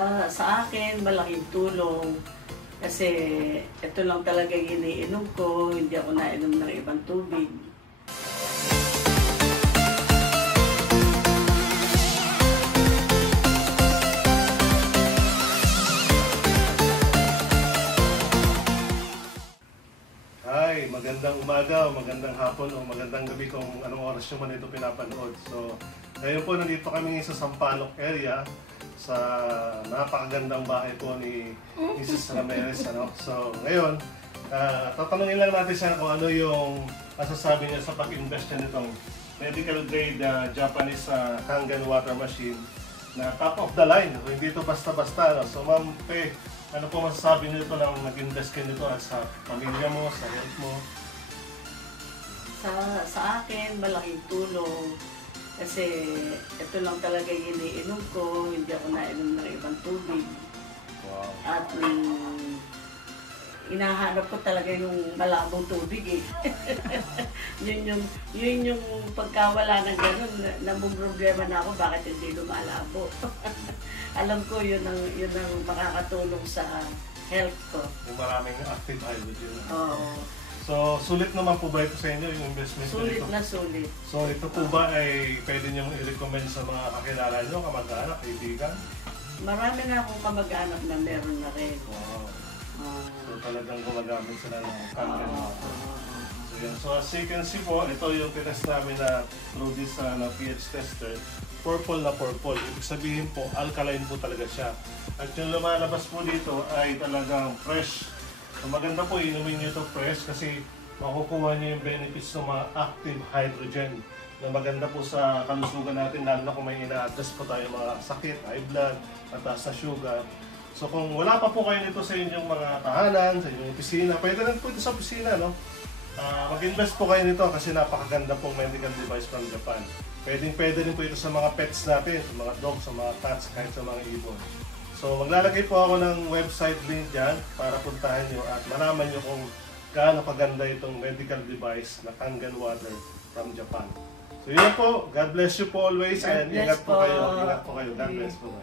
Sa akin, malaking tulong kasi ito lang talaga iniinom ko, hindi ako nainom ng ibang tubig. Hi, magandang umaga, magandang hapon o magandang gabi kung anong oras nyo man ito pinapanood. So, ngayon po nandito kami sa Sampaloc area sa napakagandang bahay po ni Mrs. Ramirez. So, ngayon, tatanungin lang natin siya kung ano yung masasabi niya sa pag-invest niya nitong medical grade Japanese Kangen water machine na top of the line. So, hindi ito basta-basta. So, Ma'am Pe, ano po masasabi niyo ito nang nag-invest kayo nito at sa pamilya mo, sa health mo? Sa akin, malaking tulong kasi ito lang talaga iniinom ko, hindi ako nainom ng ibang tubig. Wow. At hinahanap ko talaga yung malabong tubig eh. yun yung pagkawala ng gano'n, namumroblema na ako bakit hindi lumalabo. Alam ko yun ang makakatulong sa health ko. Yung maraming active hydrogen. Oo. So, sulit naman po ba ito sa inyo, yung investment Sulit nito? na sulit. So, ito po ba ay pwede niyong i-recommend sa mga kakilala niyo, kamag-anak, kaibigan? Marami na akong kamag-anak na meron na rin. Wow. So, talagang gumagamit sila ng Kangen water. So, yan. So, as you can see po, ito yung tinest namin na through this na pH tester. Purple na purple. Ibig sabihin po, alkaline po talaga siya. At yung lumalabas po dito ay talagang fresh. So, maganda po inumin nyo ito fresh kasi makukuha nyo yung benefits ng mga active hydrogen na maganda po sa kalusugan natin, lalo na kung may ina-address po tayo mga sakit, high blood, mataas na sugar. So kung wala pa po kayo nito sa inyong mga tahanan, sa inyong opisina, pwede rin po ito sa opisina, no? Mag-invest po kayo nito kasi napakaganda pong medical device from Japan. Pwede rin po ito sa mga pets natin, sa mga dogs, sa mga cats, kahit sa mga ibon. So maglalagay po ako ng website link dyan para puntahan nyo at malaman nyo kung gaano kaganda itong medical device na Kangen water from Japan. So yun po, God bless you po always and ingat po kayo. Ingat po kayo. God bless po.